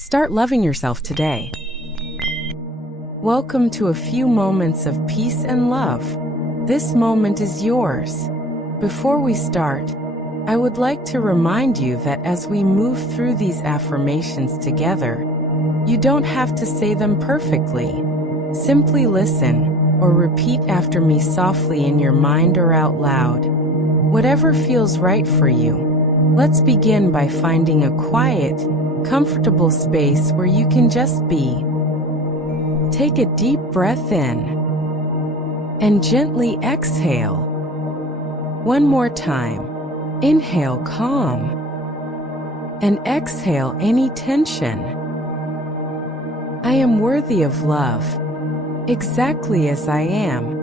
Start loving yourself today. Welcome to a few moments of peace and love. This moment is yours. Before we start, I would like to remind you that as we move through these affirmations together, you don't have to say them perfectly. Simply listen or repeat after me softly in your mind or out loud. Whatever feels right for you. Let's begin by finding a quiet, comfortable space where you can just be. Take a deep breath in and gently exhale. One more time. Inhale calm and exhale any tension. I am worthy of love, exactly as I am.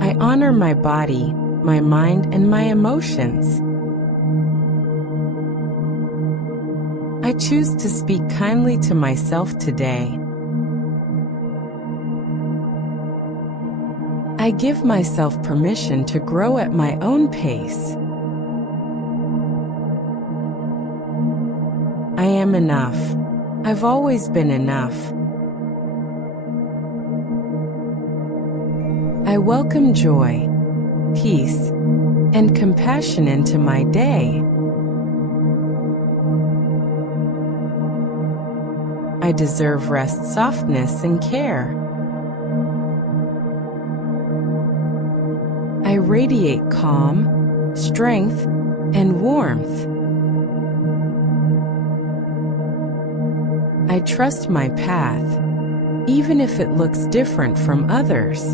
I honor my body, my mind, and my emotions. I choose to speak kindly to myself today. I give myself permission to grow at my own pace. I am enough. I've always been enough. I welcome joy, peace, and compassion into my day. I deserve rest, softness, and care. I radiate calm, strength, and warmth. I trust my path, even if it looks different from others.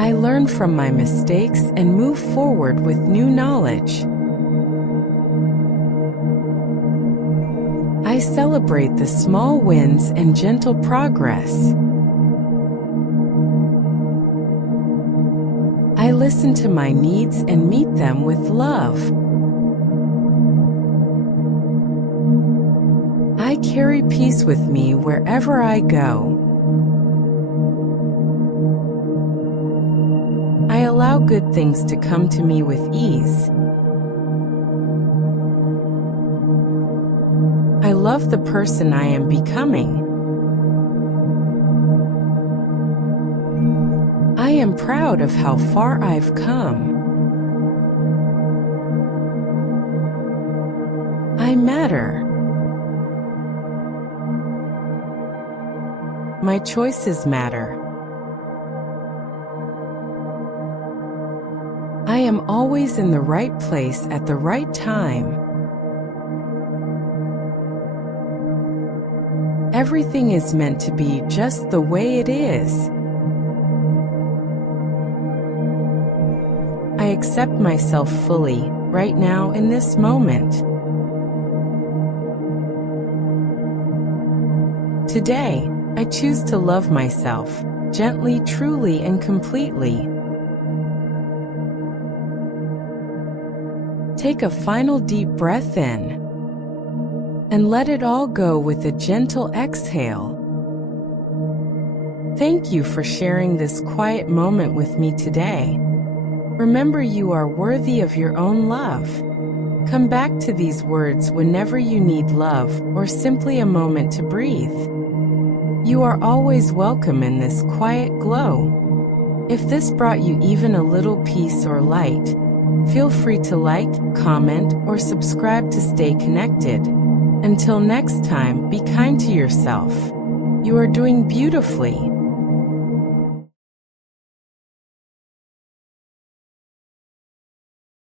I learn from my mistakes and move forward with new knowledge. I celebrate the small wins and gentle progress. I listen to my needs and meet them with love. I carry peace with me wherever I go. I allow good things to come to me with ease. I love the person I am becoming. I am proud of how far I've come. I matter. My choices matter. I am always in the right place at the right time. Everything is meant to be just the way it is. I accept myself fully, right now in this moment. Today, I choose to love myself, gently, truly, and completely. Take a final deep breath in and let it all go with a gentle exhale. Thank you for sharing this quiet moment with me today. Remember, you are worthy of your own love. Come back to these words whenever you need love or simply a moment to breathe. You are always welcome in this quiet glow. If this brought you even a little peace or light, feel free to like, comment, or subscribe to stay connected. Until next time, be kind to yourself. You are doing beautifully.